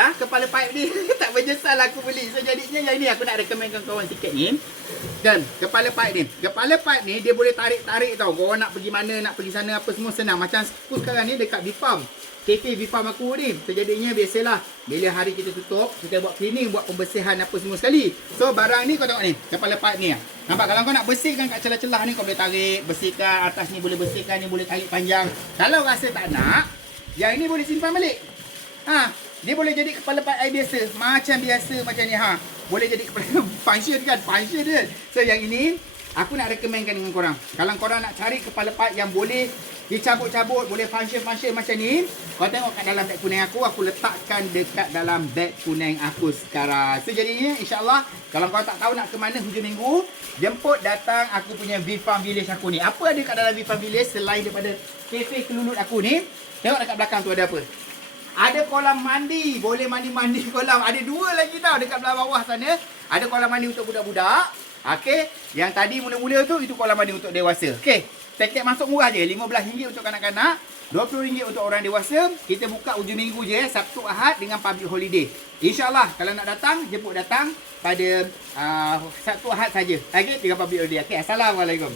lah kepala pipe ni. Tak menyesal aku beli. So jadinya yang ni aku nak recommendkan kawan sikit ni. Dan kepala pipe ni. Kepala pipe ni dia boleh tarik-tarik tau. Korang nak pergi mana, nak pergi sana apa semua senang. Macam aku sekarang ni dekat V-Farm. Cafe V-Farm aku ni. So jadinya biasalah bila hari kita tutup, kita buat cleaning, buat pembersihan apa semua sekali. So barang ni kau tengok ni, kepala pipe ni. Nampak kalau kau nak bersihkan kat celah-celah ni kau boleh tarik, bersihkan atas ni boleh bersihkan, ni boleh tarik panjang. Kalau rasa tak nak, yang ini boleh simpan balik. Dia boleh jadi kepala pipe air biasa, macam biasa macam ni Boleh jadi kepala function kan, function dia. So yang ini aku nak recommendkan dengan korang. Kalau korang nak cari kepala pipe yang boleh dicabut-cabut, boleh function-function macam ni, kau tengok kat dalam beg kuning aku letakkan dekat dalam beg kuning aku sekarang. So jadinya insyaAllah, kalau kau tak tahu nak ke mana hujung minggu, jemput datang aku punya V-Farm Village aku ni. Apa ada kat dalam V-Farm Village selain daripada kafe kelulut aku ni? Tengok dekat belakang tu ada apa? Ada kolam mandi, boleh mandi-mandi kolam. Ada dua lagi tau dekat belah bawah sana. Ada kolam mandi untuk budak-budak. Okey, yang tadi mula-mula tu itu kolam mandi untuk dewasa. Okey, tiket masuk murah je, RM15 untuk kanak-kanak, RM20 untuk orang dewasa. Kita buka hujung minggu je, Sabtu Ahad dengan public holiday. InsyaAllah kalau nak datang, jemput datang pada Sabtu Ahad saja. Okey, dengan public holiday. Okey, assalamualaikum.